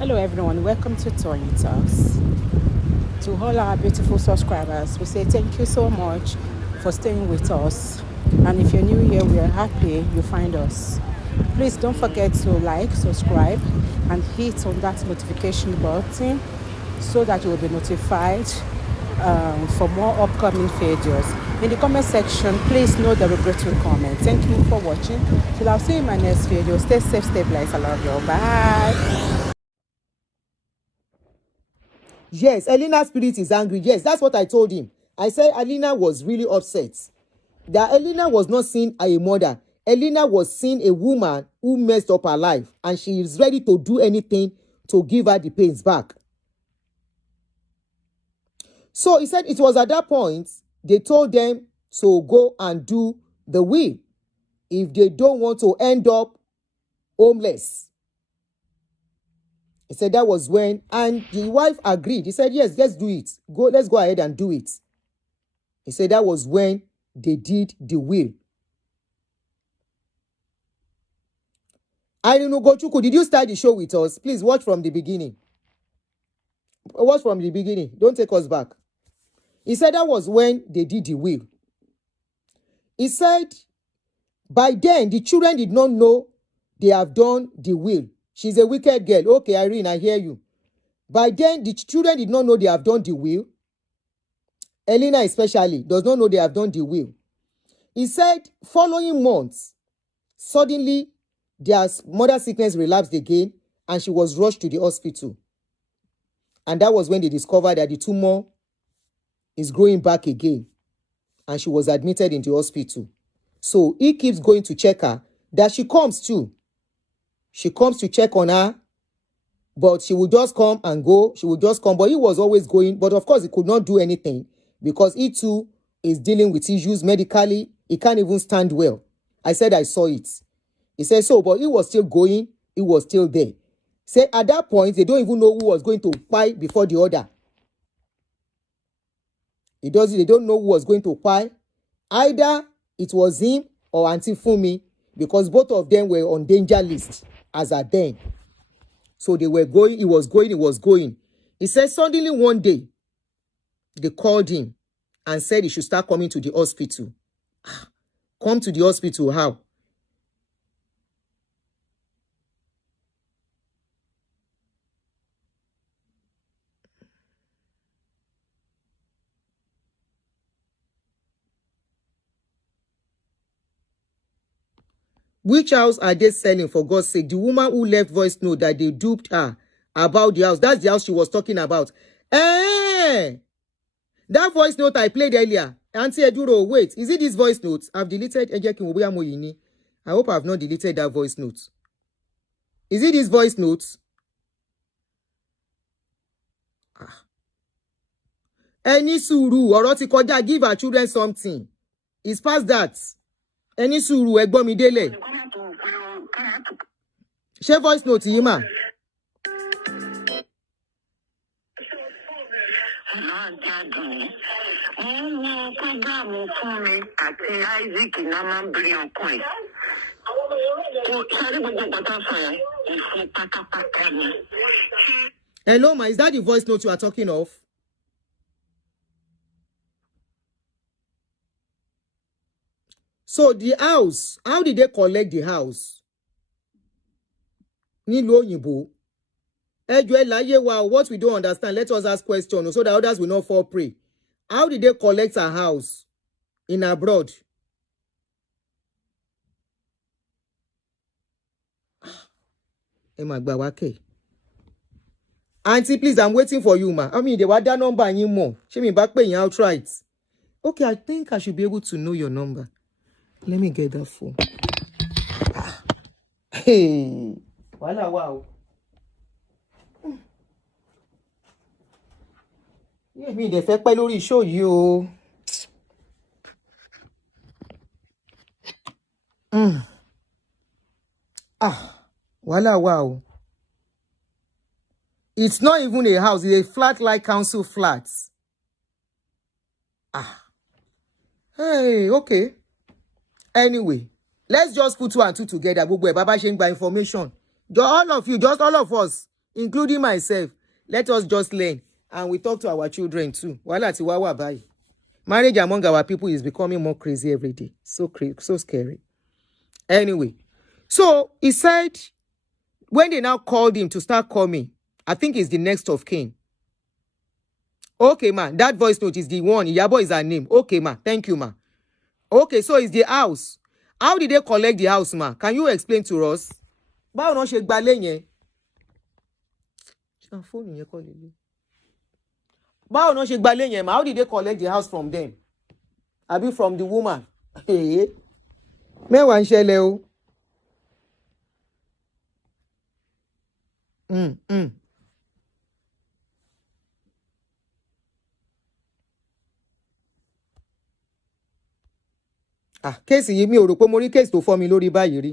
Hello everyone, welcome to Tony Talks. To all our beautiful subscribers, we say thank you so much for staying with us. And if you're new here, we are happy you find us. Please don't forget to like, subscribe, and hit on that notification button so that you will be notified for more upcoming videos. In the comment section, please know the regretful comment. Thank you for watching. Till I'll see you in my next video. Stay safe, stay blessed. I love you. Bye. Yes, Elena's spirit is angry. Yes, that's what I told him. I said Elena was really upset. That Elena was not seen as a mother. Elena was seen a woman who messed up her life, and she is ready to do anything to give her the pains back. So he said it was at that point they told them to go and do the will if they don't want to end up homeless. He said that was when, and the wife agreed. He said, yes, let's do it. Let's go ahead and do it. He said that was when they did the will. I don't know, Gochuku, did you start the show with us? Please watch from the beginning. Watch from the beginning. Don't take us back. He said that was when they did the will. He said by then the children did not know they have done the will. She's a wicked girl. Okay, Irene, I hear you. By then, the children did not know they have done the will. Elena especially does not know they have done the will. He said, following months, suddenly their mother sickness relapsed again and she was rushed to the hospital. And that was when they discovered that the tumor is growing back again. And she was admitted in the hospital. So he keeps going to check her. That she comes too. She comes to check on her, but she would just come and go. She would just come, but he was always going. But of course, he could not do anything because he too is dealing with issues medically. He can't even stand well. I said I saw it. He said so, but he was still going. He was still there. Say at that point, they don't even know who was going to buy before the other. They don't know who was going to buy. Either it was him or Auntie Funmi, because both of them were on danger list as at then. So they were going, he was going. He said suddenly one day, they called him and said he should start coming to the hospital. Come to the hospital, how? Which house are they selling, for God's sake? The woman who left voice note that they duped her about the house. That's the house she was talking about. That voice note I played earlier. Auntie Eduro, wait. Is it this voice note? I've deleted. I hope I've not deleted that voice note. Is it this voice note? Any suru or otikoja, give our children something. It's past that. Any suru ẹ̀gbọ́n mi délé. Ṣé voice note yìí mà? Hello, ma, is that the voice note you are talking of? So the house, how did they collect the house? Nílùú òyìnbó. Ẹjọ́ ẹ láyé wa, what we don't understand, let us ask questions so that others will not fall prey. How did they collect a house in abroad? Auntie, please, I'm waiting for you, ma. I mean, they were that number anymore. She me back paying outright. Okay, I think I should be able to know your number. Let me get that phone. Hey, wow. Yeah, me the fẹ́ pẹ́ lórí show you. Wow. It's not even a house, it's a flat like council flat. Hey, okay. Anyway, let's just put two and two together. Gbogbo ẹ̀ bàbá ṣe ń gba information. All of you, just all of us. including myself. Let us just learn and we talk to our children too. Wàhálà ti wá wà báyìí. Marriage among our people is becoming more crazy every day. So scary. Anyway, so he said when they now called him to start coming, I think it's the next of kin. Okay, ma, that voice note is the one. Iyabo is her name. Okay, ma, thank you, ma. Okay, so it's the house. How did they collect the house, ma? Can you explain to us? Báwo náà ṣe gbalé yẹn? Báwo náà ṣe gbalé yẹn, ma? How did they collect the house from them? Àbí from the woman? Mẹ́wàá ń ṣẹlẹ̀ o. Kéèsì yìí mi ò rò pé mo rí kéèsì tó fọ́ mi lórí báyìí rí.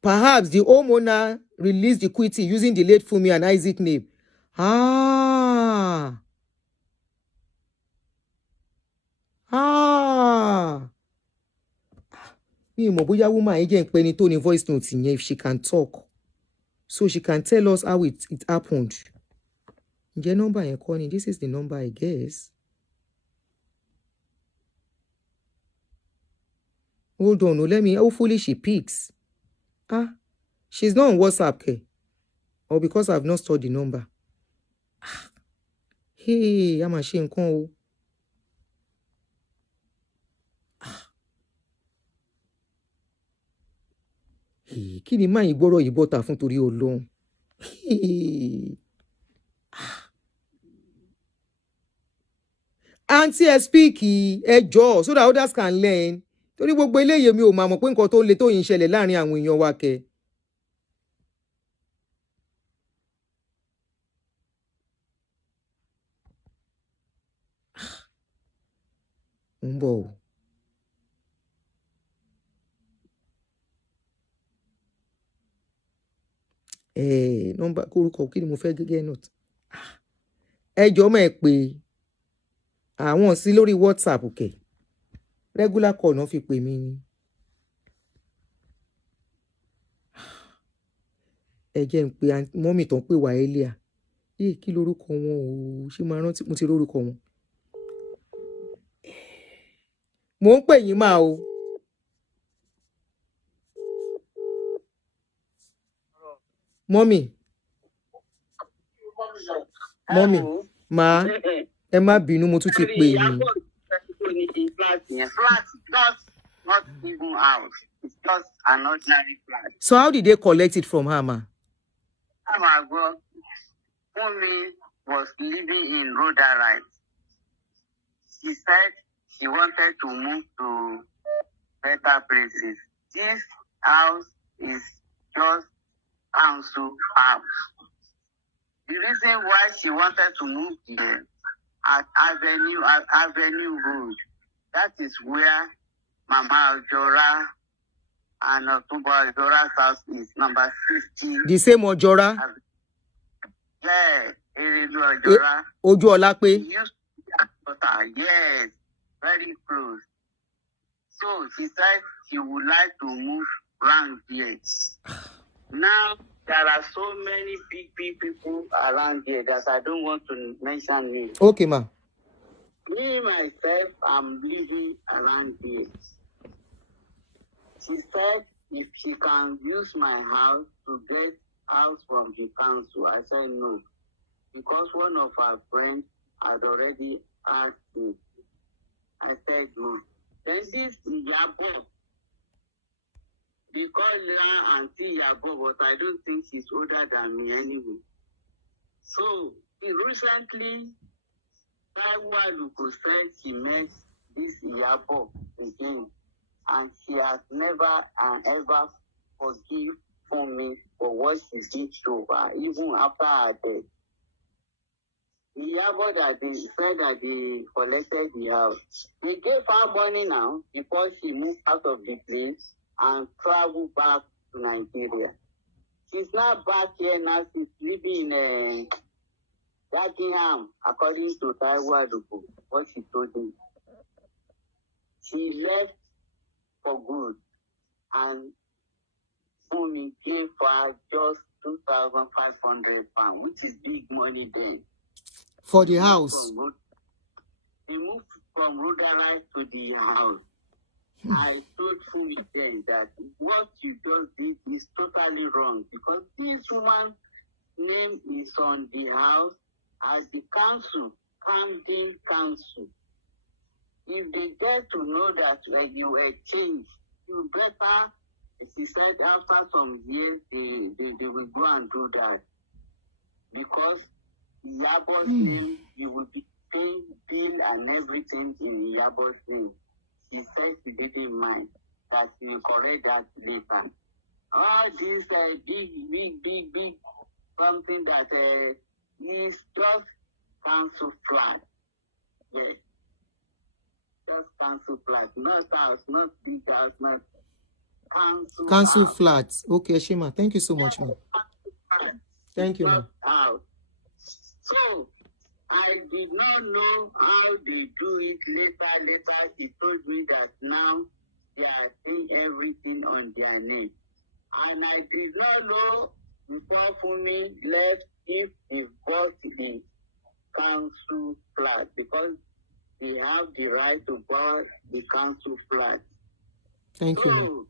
Perhaps the homeowner released the equity using the late Funmi and Isaac name. Mi ò mọ̀ bóyá woman yẹn jẹ́ ń pẹ́ ni tó ní voice note yẹn if she can talk. So she can tell us how it happened. Ǹjẹ́ nọ́mbà yẹn kọ́ ni? This is the number, I guess. Hold on, let me. Hopefully she picks. She's not on WhatsApp, okay? Or because I've not stored the number. Hey, I'm a shame. Hey, kí ni máa yìí gbọ́rọ̀ yìí bọ́ta fún torí Ọlọ́run? Auntie ẹ speak ẹ jọ̀ọ́ so that others can learn. Torí gbogbo eléyìí mi ò máa mọ̀ pé nǹkan tó le tó yìí ń ṣẹlẹ̀ láàrin àwọn èèyàn wa kẹ. Ń bọ̀ o. Nọ́mbà kórúkọ kí ni mo fẹ́ gẹ́gẹ́ note. Ẹ jọ̀ọ́ mọ̀ ẹ pé àwọn sí lórí WhatsApp kẹ̀. Regular call náà fi pè mí ni. Ẹ jẹ́ ń pe mọ́mì tó ń pè wá earlier. Kí lorúkọ wọn o? Ṣé máa rántí mo ti rórúkọ wọn? Mo ń pè yín máa o. Mọ́mì. Mọ́mì. Máa ẹ má bínú mo tún ti pè yín. Flat, not even house. It's just an ordinary flat. So how did they collect it from her, ma? Funmi was living in Rhode. She said she wanted to move to better places. This house is just council house. The reason why she wanted to move here at Avenue Road, that is where Mama Ojora and Otumba Ojora's house is, number 60. The same Ojora? Yeah, Erelu Ojora. Oju Olape? Yes, very close. So she said she would like to move around here. Now, there are so many big people around here that I don't want to mention names. Okay, ma. Me, myself, I'm living around here. She said if she can use my house to get out from the council. I said no. Because one of our friends had already asked me. I said no. Then this Yabo, they call her Auntie Yabo, but I don't think she's older than me anyway. So, recently, Taiwa Luko said she met this Yabo again, and she has never and ever forgive me for what she did to her, even after her death. The Yabo that they said that they collected the house, they gave her money now because she moved out of the place and traveled back to Nigeria. She's not back here now. She's living in Buckingham, according to Taiwa Luko, what she told me. She left for good, and Funmi gave her just 2,500 pounds, which is big money then. For the house. He moved from Rudalite to the house. I told Funmi then that what you just did is totally wrong because this woman's name is on the house as the council, Camden Council. If they get to know that you were changed, you better, she said after some years, they will go and do that. Because Yabo's name, you will be paying bill and everything in Yabo's name. She said she didn't mind that she will correct that later. All this big something that is just council flat. Yes. Just council flat. Not house, not big house, not council house. Flat. Okay, Shima. Thank you so much, ma. Thank you, ma. So, I did not know how they do it later. She told me that now they are saying everything on their name. And I did not know before Funmi left if they bought the council flat because they have the right to buy the council flat. Thank you.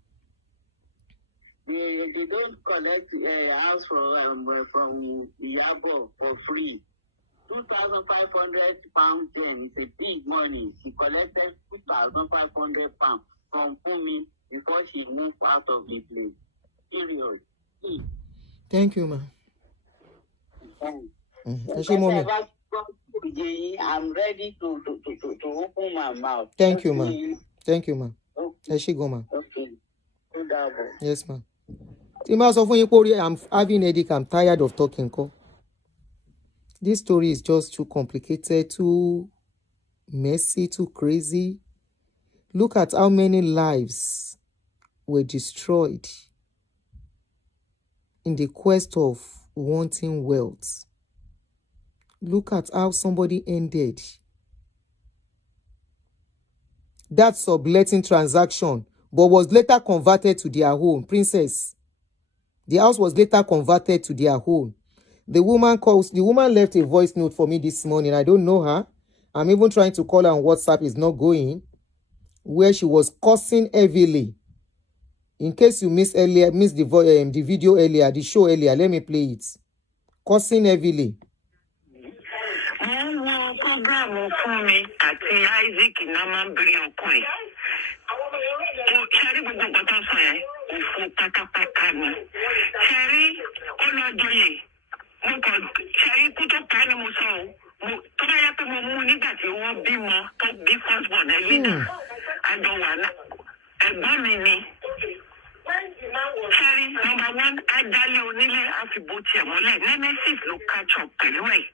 They don't collect a house from Yabo for free. 2,500 pounds then is a big money. She collected 2,500 pounds from Funmi before she moved out of the place. Period. Thank you, ma. I'm ready to open my mouth. Thank you, ma. Thank you, ma. Okay. Ma. Okay. Yes, ma. I'm having a headache. I'm tired of talking. This story is just too complicated, too messy, too crazy. Look at how many lives were destroyed in the quest of wanting wealth. Look at how somebody ended that subletting transaction, but was later converted to their home. Princess, the house was later converted to their home. The woman left a voice note for me this morning. I don't know her. I'm even trying to call her on WhatsApp. It's not going. Where she was cursing heavily. In case you missed the video earlier, the show earlier, let me play it. Cursing heavily. Program Funmi àti Isaac náà máa ń bèrè ọkọ ẹ̀. Ṣẹ́rí gbogbo nǹkan tó ń sọ yẹn, òfò pátápátá ni. Ṣẹ́rí ọlọ́jọ́yè, mo kàn ṣẹ́rí kú tó pa ni mo sọ o. Tó bá yẹ pé mo mú nígbà tí wọ́n bímọ tó bí first born ẹ̀ lídà, àjọ wà náà. Ẹ̀gbọ́n mi ni. Ṣẹ́rí number one, ajálẹ̀ onílé àfìbò tiẹ̀ mọ́lẹ̀. Nemesis ló catch up pẹ̀lú ẹ̀.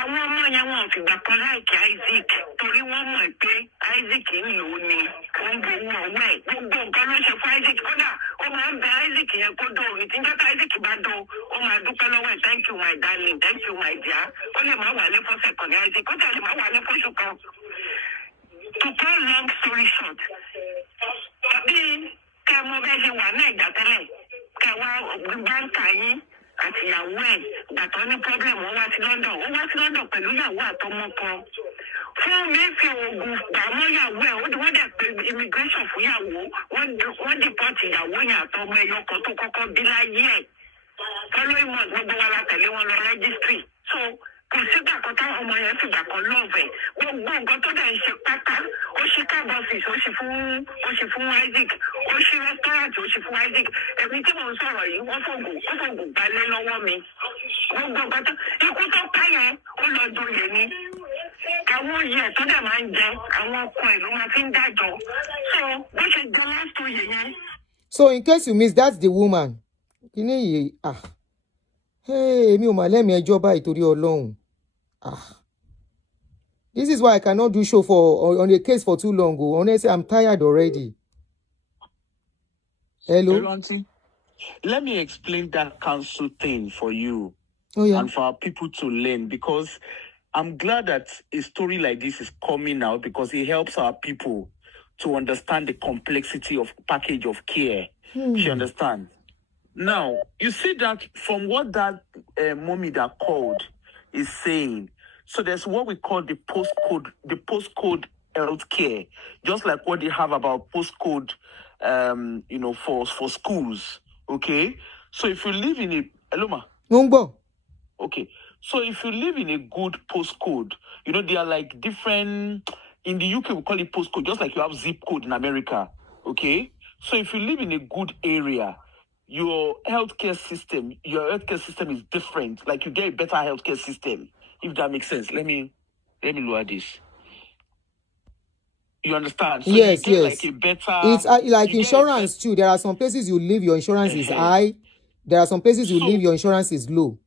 Àwọn ọmọ yẹn wọn ò fìgbà kan láìkí Isaac torí wọ́n mọ̀ pé Isaac ń lò ó ni ó ń gbowó ọwọ́ ẹ̀ gbogbo nǹkan ló ṣe fún Isaac kódà ó máa ń bẹ Isaac yẹn kó dó òní tí ń jẹ́ ká Isaac bá dó ó máa dúpẹ́ lọ́wọ́ ẹ̀ thank you my darling thank you my dear ó lè má wálé fọ́sẹ̀ kan ní Isaac ó tẹ̀lé má wálé fọ́sù kan. To cut long story short bí kẹ́ mo bẹ́ẹ̀ ṣe wà náà ìjà tẹ́lẹ̀ kẹ́ wá báńkà yín àtìyàwó ẹ̀ gbàtọ́ ní problem ó wá sí London pẹ̀lú ìyàwó àtọmọ kan Funmi fi oògùn gbàmọ́ ìyàwó ẹ̀ wọ́n dẹ̀ pé immigration fún ìyàwó wọ́n deport ìyàwó yẹn àtọmọ ẹ̀yọ kan tó kọ́kọ́ bí láyé ẹ̀ following month gbogbo wa la tẹ̀lé wọn lọ registry so kò sígbà kan táwọn ọmọ yẹn fìgbà kan lọ́ọ̀vẹ̀ gbogbo nǹkan tó dẹ̀ ń ṣe pátá ó ṣí cab office ó ṣí fún Isaac ó ṣí restaurant ó ṣí fún Isaac èmi tí mò ń sọ̀rọ̀ yìí wọ́n fògùn gbalẹ̀ lọ́wọ́ mi gbogbo nǹkan tó ikú tó pa yẹn ó lọ joyè ni àwọn oyè tó dẹ̀ máa ń jẹ àwọn ọkọ ẹ̀ ló máa fi ń dájọ́ so bó ṣe jẹ last oyè yẹn. So in case you miss, that's the woman. Èmi ò mà lẹ́mìí ẹjọ́ báyìí torí Ọlọ́run. This is why I cannot do show on a case for too long. Honestly, I'm tired already. Hello? Auntie, let me explain that council thing for you and for our people to learn, because I'm glad that a story like this is coming out because it helps our people to understand the complexity of package of care. She understands. Now, you see that from what that mommy that called is saying, so there's what we call the postcode healthcare, just like what they have about postcode, for schools. Okay, so if you live in a Nungbo. Okay, so if you live in a good postcode, they are like different. In the UK, we call it postcode, just like you have zip code in America. Okay, so if you live in a good area, your healthcare system is different. Like you get a better healthcare system, if that makes sense. Let me lower this. You understand? So Yes, you get yes. like a better. It's like insurance too. There are some places you live, your insurance is high. There are some places you live, your insurance is low.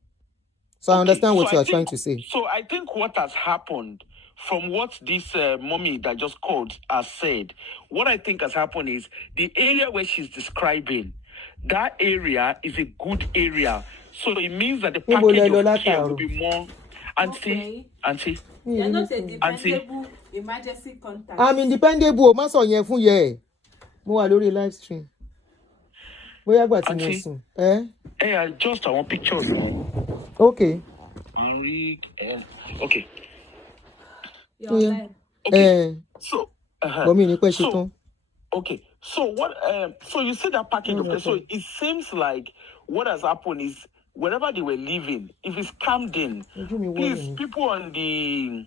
So I understand what you are trying to say. So I think what has happened from what this mommy that just called has said, what I think has happened is the area where she's describing, that area is a good area. So it means that the package of care will be more. Auntie. You're not a dependable emergency contact. I'm independable. Má sọ yẹn fún yẹ. Mo wà lórí live stream. Bóyá gbà tí mo sùn. Just I want pictures now. Okay. Okay. Yeah. Okay. So. Okay. So what? So you see that package of care. So it seems like what has happened is wherever they were living, if it's Camden, please, people on the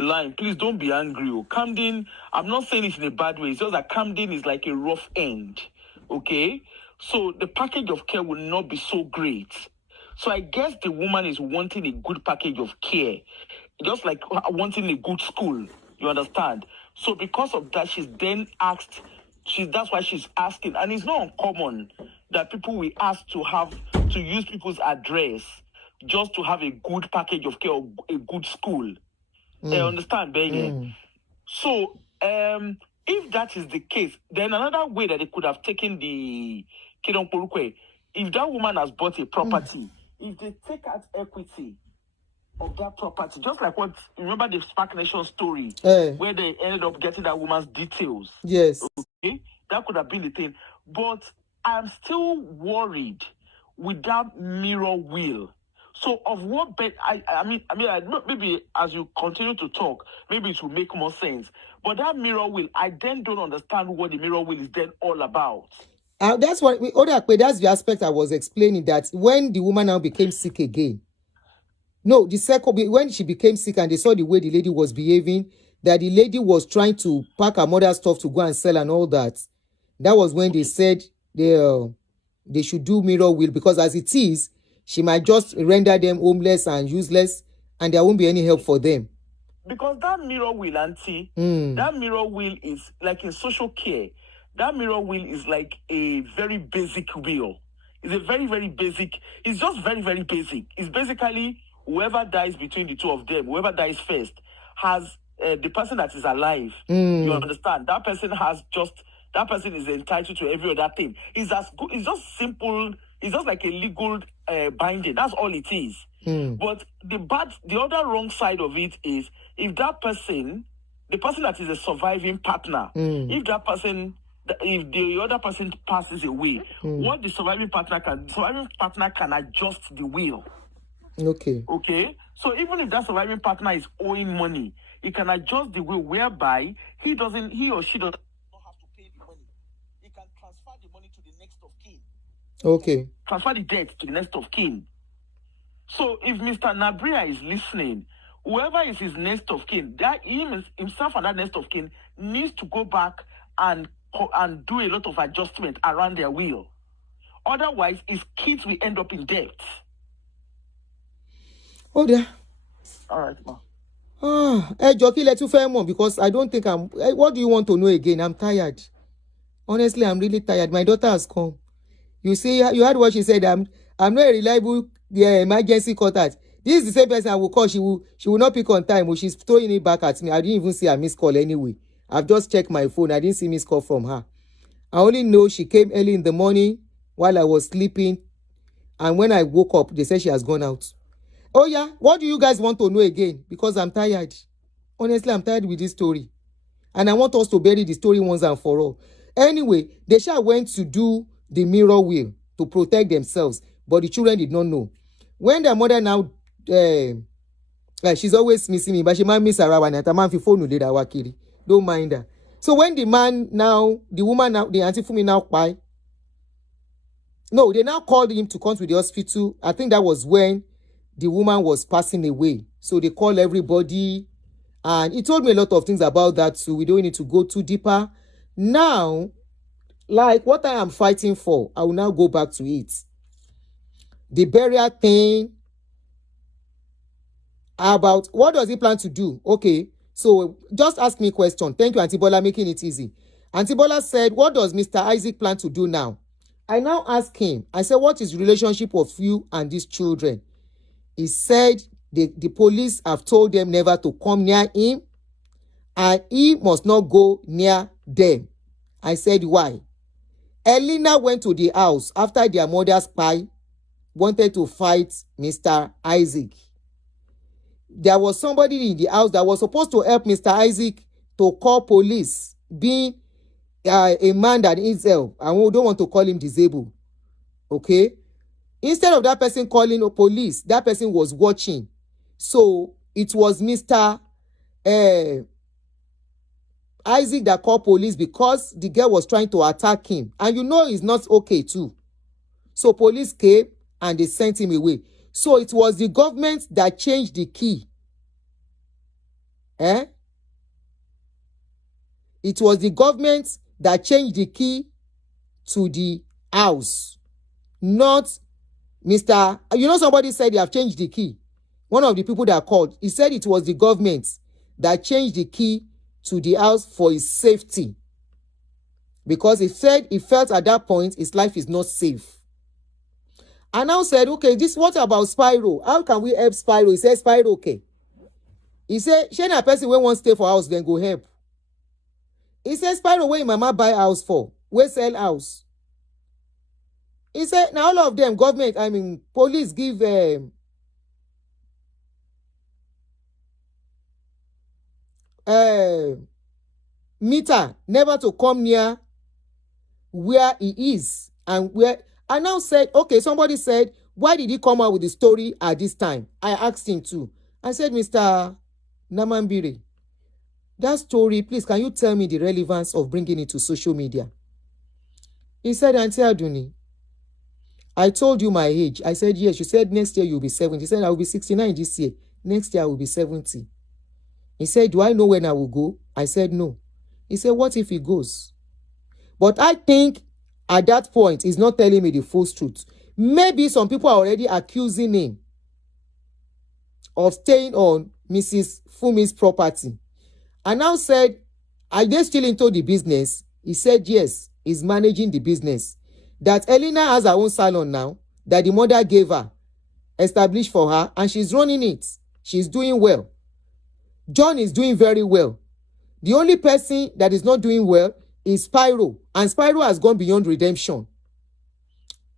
line, please don't be angry. Camden, I'm not saying it in a bad way. It's just that Camden is like a rough end. Okay. So the package of care will not be so great. So I guess the woman is wanting a good package of care, just like wanting a good school. You understand? So because of that, she's then asked. That's why she's asking, and it's not uncommon that people will ask to use people's address just to have a good package of care or a good school. They understand, baby. So if that is the case, then another way that they could have taken the Kidon Porukwe, if that woman has bought a property, if they take out equity of that property, just like remember the Spark Nation story, where they ended up getting that woman's details. Yes. Okay, that could have been the thing. But I'm still worried with that mirror will. So of what bet I mean maybe as you continue to talk, maybe it will make more sense. But that mirror will, I then don't understand what the mirror will is then all about. That's the aspect I was explaining, that when the woman now became sick again. No, the second, when she became sick and they saw the way the lady was behaving, that the lady was trying to pack her mother's stuff to go and sell and all that. That was when they said they should do mirror will, because as it is, she might just render them homeless and useless, and there won't be any help for them. Because that mirror will, auntie, that mirror will is like in social care. That mirror will is like a very basic will. It's a very, very basic. It's just very, very basic. It's basically whoever dies between the two of them, whoever dies first, has the person that is alive. You understand? That person is entitled to every other thing. It's as good. It's just simple. It's just like a legal binding. That's all it is. But the other wrong side of it is if that person, the person that is a surviving partner, if the other person passes away, what the surviving partner can adjust the will. Okay. So even if that surviving partner is owing money, he can adjust the will whereby he or she doesn't have to pay the money. He can transfer the money to the next of kin. Okay. Transfer the debt to the next of kin. So if Mr. Nabria is listening, whoever is his next of kin, that himself and that next of kin needs to go back and do a lot of adjustment around their will. Otherwise, his kids will end up in debt. Oh, dear. All right, ma. Jockey, let you fair more, because I don't think what do you want to know again? I'm tired. Honestly, I'm really tired. My daughter has come. You see, you heard what she said. I'm not a reliable emergency contact. This is the same person I will call. She will not pick on time. She's throwing it back at me. I didn't even see a missed call anyway. I've just checked my phone. I didn't see missed call from her. I only know she came early in the morning while I was sleeping. And when I woke up, they said she has gone out. Oh yeah, what do you guys want to know again? Because I'm tired. Honestly, I'm tired with this story. and I want us to bury the story once and for all. Anyway, they shall went to do the mirror will to protect themselves, but the children did not know. When their mother now, she's always missing me, but she might miss her and at a man phone wakiri. Don't mind her. So when the man now, the woman now, the auntie Funmi now cry. No, they now called him to come to the hospital. I think that was when the woman was passing away. So they called everybody, and he told me a lot of things about that, so we don't need to go too deeper. Now, like what I am fighting for, I will now go back to it. The burial thing, about what does he plan to do? Okay, so just ask me a question. Thank you, Auntie Bola, making it easy. Auntie Bola said, what does Mr. Isaac plan to do now? I now ask him, I said, what is the relationship of you and these children? He said the police have told them never to come near him, and he must not go near them. I said, why? Elena went to the house after their mother's spy wanted to fight Mr. Isaac. There was somebody in the house that was supposed to help Mr. Isaac to call police, being a man that is help. I don't want to call him disabled. Okay? Instead of that person calling the police, that person was watching. So it was Mr. Isaac that called police because the girl was trying to attack him. And you know it's not okay too. So police came and they sent him away. So it was the government that changed the key. It was the government that changed the key to the house. Not Mr. You know, somebody said they have changed the key. One of the people that called, he said it was the government that changed the key to the house for his safety. Because he said he felt at that point his life is not safe. I now said, okay, what about Spyro? How can we help Spyro? He said, Spyro, okay. He said, shey na person wey wan stay for house, then go help. He said, Spyro, where mama buy house for? Where sell house? He said, now all of them, government, police give meter never to come near where he is. And where I now said, okay, somebody said, why did he come out with the story at this time? I asked him too. I said, Mr. Namambiri, that story, please, can you tell me the relevance of bringing it to social media? He said, Auntie Aduni, I told you my age. I said, yes. You said next year you'll be 70. He said, I will be 69 this year. Next year I will be 70. He said, do I know when I will go? I said, no. He said, what if he goes? But I think at that point, he's not telling me the full truth. Maybe some people are already accusing him of staying on Mrs. Funmi's property. I now said, are they still into the business? He said, yes, he's managing the business. That Elena has her own salon now, that the mother gave her, established for her, and she's running it. She's doing well. John is doing very well. The only person that is not doing well is Spyro, and Spyro has gone beyond redemption.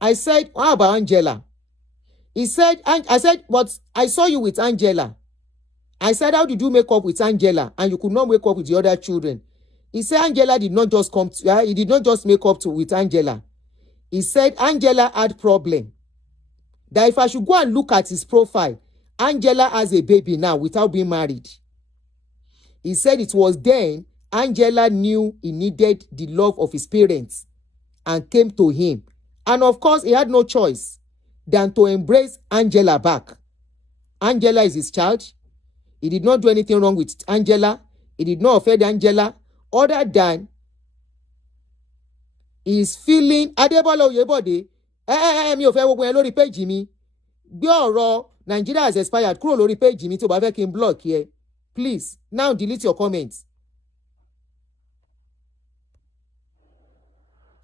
I said, how about Angela? He said, I said, but I saw you with Angela. I said, how did you make up with Angela and you could not make up with the other children? He said, Angela did not just come to, he did not just make up with Angela. He said, Angela had problem. That if I should go and look at his profile, Angela has a baby now without being married. He said it was then Angela knew he needed the love of his parents and came to him. And of course, he had no choice than to embrace Angela back. Angela is his child. He did not do anything wrong with Angela. He did not offend Angela, other than he is feeling Adebola Oyebode. Mi ò fẹ́ gbogbo yẹn lórí page mi. Gbé ọ̀rọ̀ Nigeria has expired kúrò lórí page mi tó bá fẹ́ kí n block here. Please, now delete your comments.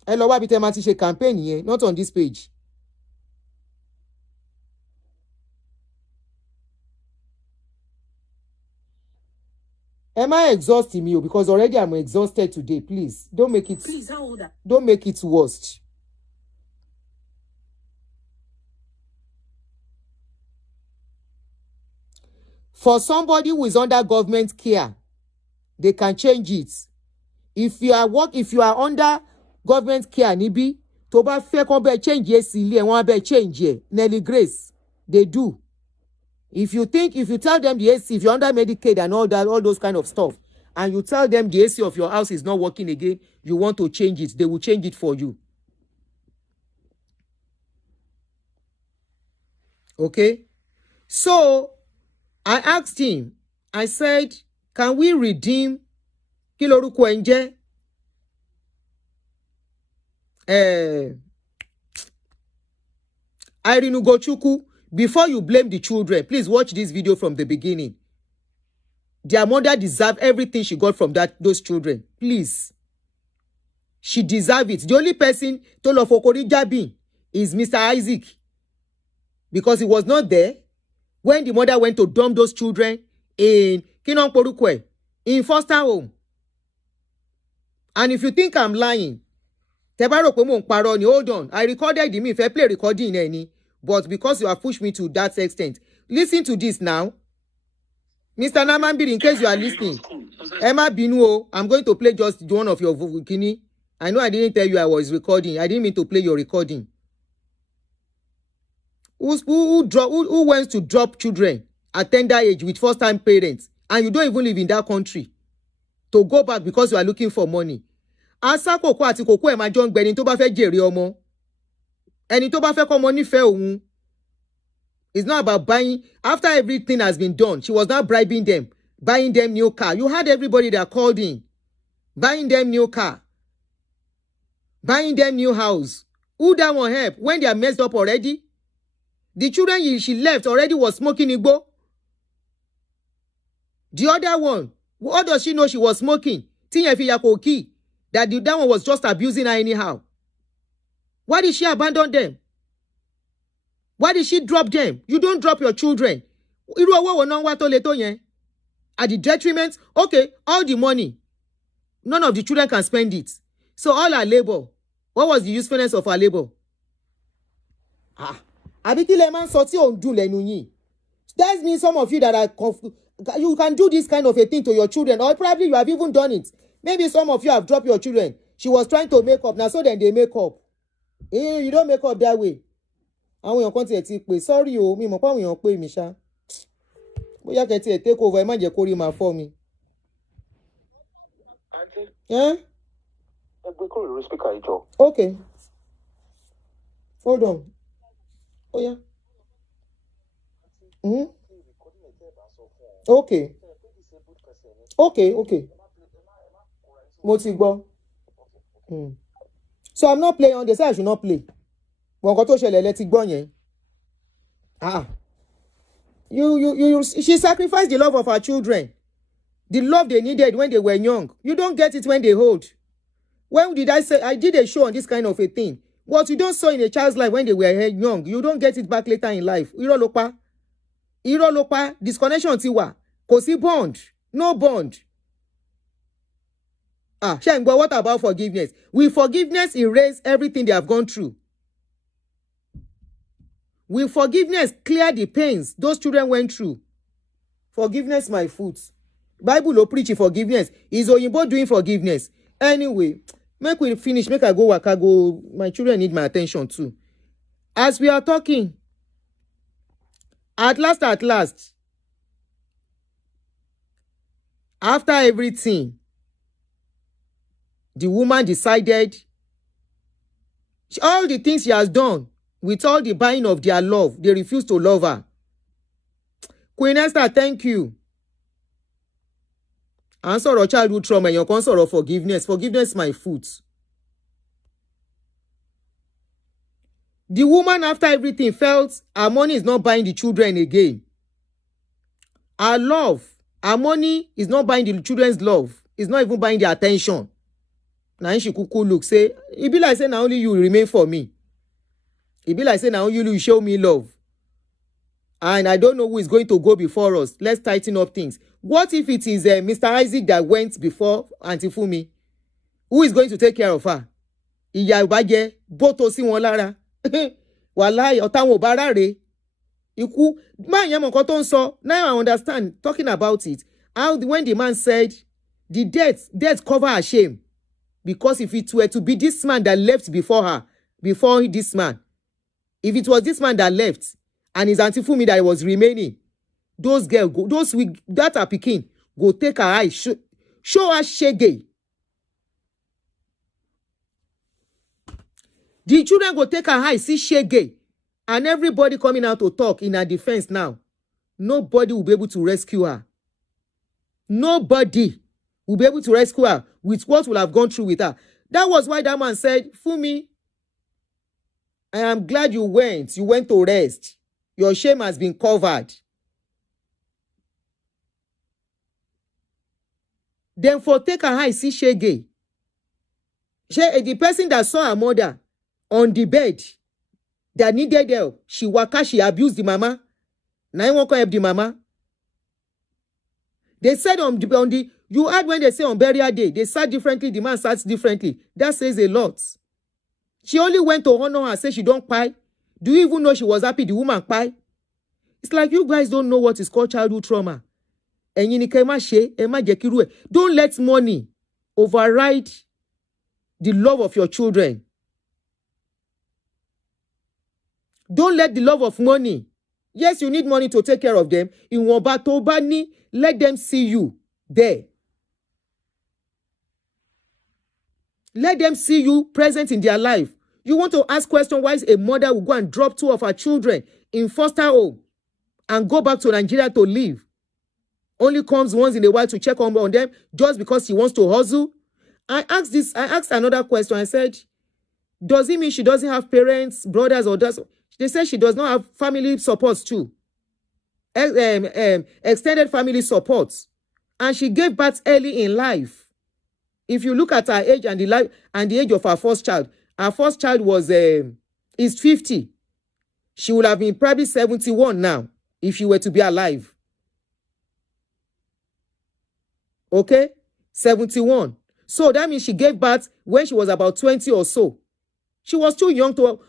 Ẹ lọ wá bí tẹ́ máa ti ṣe campaign yẹn, not on this page. Am I exhausting you? Because already I'm exhausted today. Please, don't make it. Please, how old are you? Don't make it worse. For somebody who is under government care, they can change it. If you are under government care níbí, tó bá fẹ́ kó bẹ́ẹ̀ change AC ilé ẹ̀, wọ́n á bẹ́ẹ̀ change ẹ̀. Nelly Grace, they do. If you tell them the AC, if you're under Medicaid and all that, all those kind of stuff, and you tell them the AC of your house is not working again, you want to change it, they will change it for you. Okay? So, I asked him, I said, can we redeem kí lorúkọ ẹ̀ ń jẹ́? Irene Ugochukwu, before you blame the children, please watch this video from the beginning. Their mother deserves everything she got from those children. Please. She deserves it. The only person to lọ fokori jabbing is Mr. Isaac. Because he was not there when the mother went to dump those children in in foster home. And if you think I'm lying, hold on. I recorded the me if I play recording any, but because you have pushed me to that extent. Listen to this now. Mr. Namambiri, in case you are listening, Emma Binuo, I'm going to play just one of your kini. I know I didn't tell you I was recording. I didn't mean to play your recording. Who wants to drop children at tender age with first-time parents, and you don't even live in that country, to go back because you are looking for money? Asa koko àti koko ẹ̀ máa jọ ń gbẹ ẹni tó bá fẹ́ jèrè ọmọ. Ẹni tó bá fẹ́ kọ́ ọmọ nífẹ̀ẹ́ òun. It's not about buying. After everything has been done, she was not bribing them, buying them new car. You had everybody that called in, buying them new car, buying them new house. Who that one help when they are messed up already? The children she left already was smoking igbo. The other one, what does she know she was smoking? That one was just abusing her anyhow. Why did she abandon them? Why did she drop them? You don't drop your children. At the detriment, okay, all the money, none of the children can spend it. So all our labor, what was the usefulness of our labor? That means some of you that are you can do this kind of a thing to your children, or probably you have even done it. Maybe some of you have dropped your children. She was trying to make up. Now so then they make up. You don't make up that way. Àwọn èèyàn kan tiẹ̀ ti pè sorry o mi mọ̀ pé àwọn èèyàn pè mí ṣá bóyá kẹ́ tiẹ̀ take over ẹ má jẹ́ kó rí máa fọ́ mi. Okay, hold on. Oh yeah. Okay. Mo ti gbọ́. So I'm not playing on the side. I should not play. She sacrificed the love of her children, the love they needed when they were young. You don't get it when they old. When did I say I did a show on this kind of a thing? What you don't saw in a child's life when they were young, you don't get it back later in life. Irolopa, disconnection tiwa, kosi bond, no bond. Shengbo, what about forgiveness? Will forgiveness erase everything they have gone through? Will forgiveness clear the pains those children went through? Forgiveness, my foot. Bible no preach forgiveness. Is Oyinbo doing forgiveness? Anyway, make we finish. Make I go work. I go. My children need my attention too. As we are talking, at last, after everything, the woman decided all the things she has done. With all the buying of their love, they refuse to love her. Queen Esther, thank you. Answer of childhood trauma, your concern of forgiveness. Forgiveness, my foot. The woman, after everything, felt her money is not buying the children again. Her love, her money is not buying the children's love. It's not even buying their attention. Now she could look, say, it be like say, now only you remain for me. It be like saying now you show me love. And I don't know who is going to go before us. Let's tighten up things. What if it is Mr. Isaac that went before Auntie Funmi? Who is going to take care of her? Ìyá ìbàjẹ́ bó tó sí wọn lára. Wàláhì ọ̀tá wọn ò bá ráre. Ikú. Máa yẹn mọ̀ nǹkan tó ń sọ. Now I understand, talking about it. How when the man said, The death cover her shame. Because if it were to be this man that left before this man, if it was this man that left and his Auntie Funmi that was remaining, those girls, that are picking, go take her eye, show her shege. The children go take her eye, see shege. And everybody coming out to talk in her defense now. Nobody will be able to rescue her. Nobody will be able to rescue her with what will have gone through with her. That was why that man said, Funmi, I am glad you went. You went to rest. Your shame has been covered. Then for take her eye, see shege. The person that saw her mother on the bed that needed help, she abused the mama. Now I won't help the mama. They said on the you heard when they say on burial day, they sat differently, the man sat differently. That says a lot. She only went to honor her, say she don't cry. Do you even know she was happy the woman cry? It's like you guys don't know what is called childhood trauma. Don't let money override the love of your children. Don't let the love of money. Yes, you need money to take care of them. Let them see you there. Let them see you present in their life. You want to ask question why a mother will go and drop 2 of her children in foster home and go back to Nigeria to live. Only comes once in a while to check on them just because she wants to hustle. I asked another question. I said, does it mean she doesn't have parents, brothers, or does? They said she does not have family supports too. Extended family supports. And she gave birth early in life. If you look at her age and the age of her first child was is 50. She would have been probably 71 now if she were to be alive. Okay? 71. So that means she gave birth when she was about 20 or so. She was too young to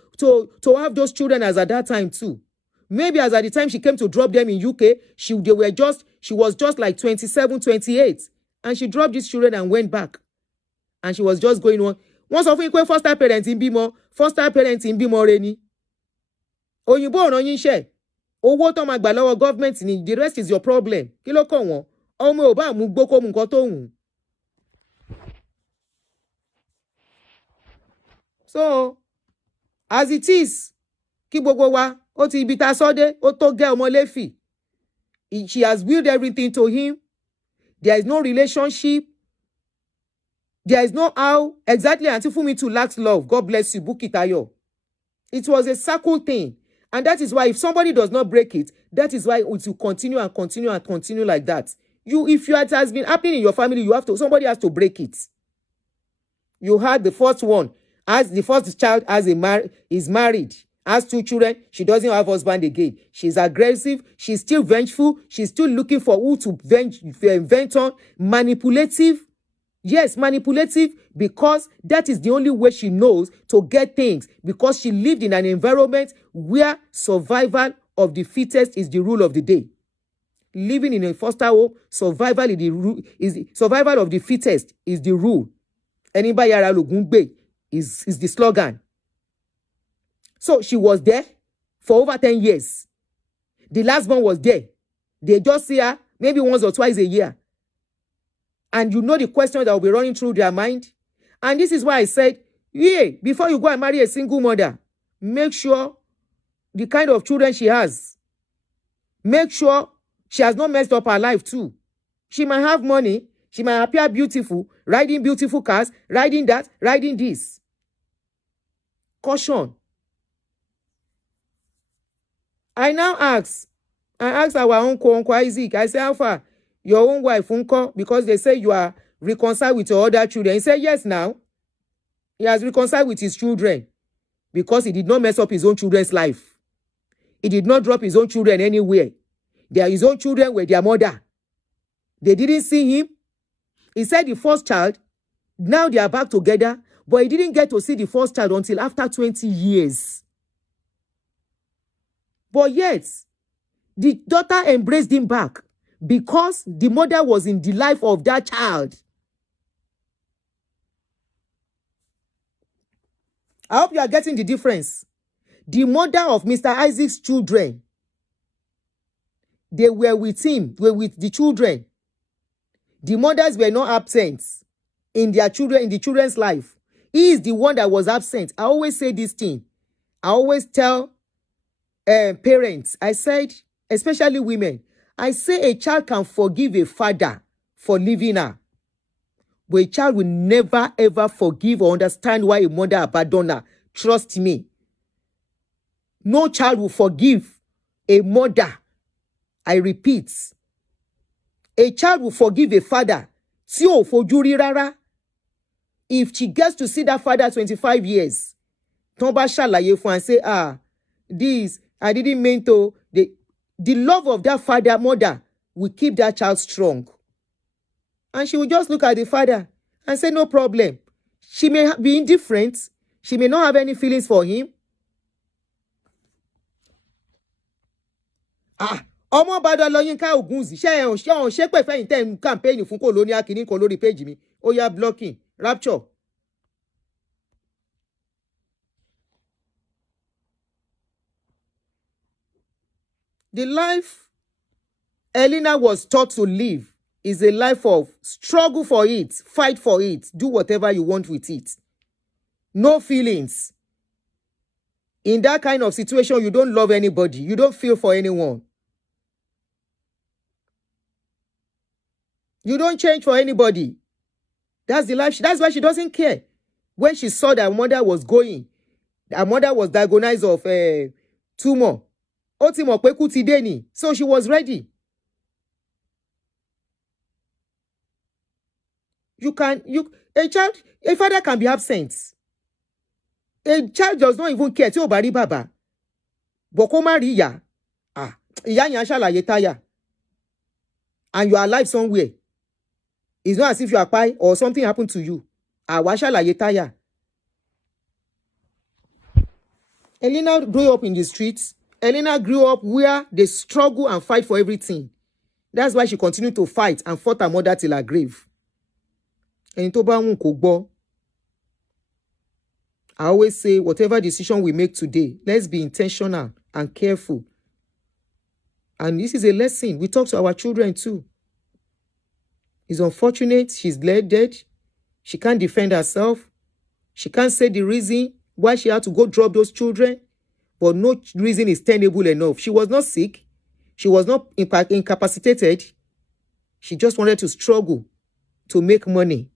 have those children as at that time too. Maybe as at the time she came to drop them in UK, she was just like 27, 28. And she dropped these children and went back. And she was just going on. Once of you foster parents in Bimo Reni. Oyinbo ọ̀nà yín ṣe. Owó tó máa gbà lọ́wọ́ government ni, the rest is your problem. Kí ló kàn wọ́n? Ọmọ ò bá mú gbókó mú nǹkan tó hùn. So, as it is, kí gbogbo wa, ó ti ibi tá sọ́dé, ó tó gẹ́ ọmọ Léfì. She has willed everything to him. There is no relationship. There is no how. Exactly, Auntie Funmi to lack love. God bless you, Bukitayo. It was a circle thing. And that is why if somebody does not break it, that is why it will continue and continue and continue like that. If it has been happening in your family, somebody has to break it. You had the first one. As the first child is married, has 2 children, she doesn't have husband again. She's aggressive, she's still vengeful, she's still looking for who to vent on, manipulative. Yes, manipulative, because that is the only way she knows to get things, because she lived in an environment where survival of the fittest is the rule of the day. Living in a foster home, survival of the fittest is the rule. Anybody is the slogan. So she was there for over 10 years. The last one was there. They just see her maybe once or twice a year. And you know the question that will be running through their mind. And this is why I said, before you go and marry a single mother, make sure the kind of children she has. Make sure she has not messed up her life too. She might have money. She might appear beautiful, riding beautiful cars, riding that, riding this. Caution. I asked our Uncle Isaac, I said, how far? Your own wife, Unko, because they say you are reconciled with your other children. He said, yes, now. He has reconciled with his children because he did not mess up his own children's life. He did not drop his own children anywhere. His own children were their mother. They didn't see him. He said the first child, now they are back together, but he didn't get to see the first child until after 20 years. But yet, the daughter embraced him back because the mother was in the life of that child. I hope you are getting the difference. The mother of Mr. Isaac's children, they were with him, were with the children. The mothers were not absent in their children, in the children's life. He is the one that was absent. I always say this thing. I always tell parents, I said, especially women, I say a child can forgive a father for leaving her, but a child will never ever forgive or understand why a mother abandoned her. Trust me. No child will forgive a mother. I repeat. A child will forgive a father. Tí ò fojú rí rárá. If she gets to see that father 25 years, tán bá ṣàlàyé fún and say, this, I didn't mean to. The love of that father, mother, will keep that child strong. And she will just look at the father and say, no problem. She may be indifferent. She may not have any feelings for him. Ọmọ bàdàn lọ Yínká Ògúnzì ṣé pé fẹ́yìn tẹ́ ń campaign fún colonial kìíní kan lórí page mi ó yá blocking rapture. The life Elena was taught to live is a life of struggle for it, fight for it, do whatever you want with it. No feelings. In that kind of situation, you don't love anybody. You don't feel for anyone. You don't change for anybody. That's the life. That's why she doesn't care. When she saw that her mother was going, her mother was diagnosed of tumor. So she was ready. A father can be absent. A child does not even care. Tí ó bá rí bàbá. But kó má rí ìyá. Ìyá yẹn á ṣàlàyé táyà. And you are alive somewhere. It's not as if you are pie or something happened to you. Àwa ṣàlàyé táyà. Elena grew up in the streets. Elena grew up where they struggle and fight for everything. That's why she continued to fight and fought her mother till her grave. Ẹni tó bá wùn kó gbọ́. I always say, whatever decision we make today, let's be intentional and careful. And this is a lesson. We talk to our children too. It's unfortunate she's dead. She can't defend herself. She can't say the reason why she had to go drop those children. But no reason is tenable enough. She was not sick. She was not incapacitated. She just wanted to struggle to make money.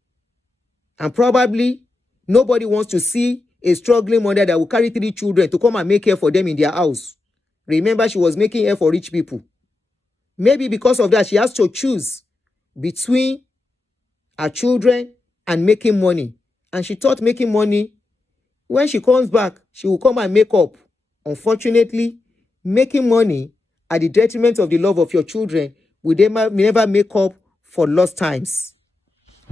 And probably nobody wants to see a struggling mother that will carry 3 children to come and make hair for them in their house. Remember, she was making hair for rich people. Maybe because of that, she has to choose between her children and making money. And she thought making money, when she comes back, she will come and make up. Unfortunately, making money at the detriment of the love of your children will never make up for lost times.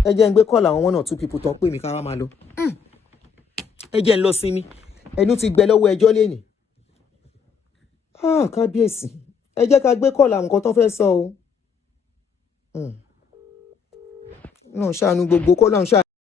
Ẹ jẹ́ n gbé call àwọn 1 or 2 people tó pè mí ká wá máa lọ. Ẹ jẹ́ n lọ sinmi. Ẹnu ti gbẹ lọ́wọ́ ẹjọ́ lẹ́yìn. Kábíyèsí. Ẹ jẹ́ ká gbé call àwọn nǹkan tó fẹ́ sọ o. Náà ṣàánú gbogbo kọ́ náà ṣàánú.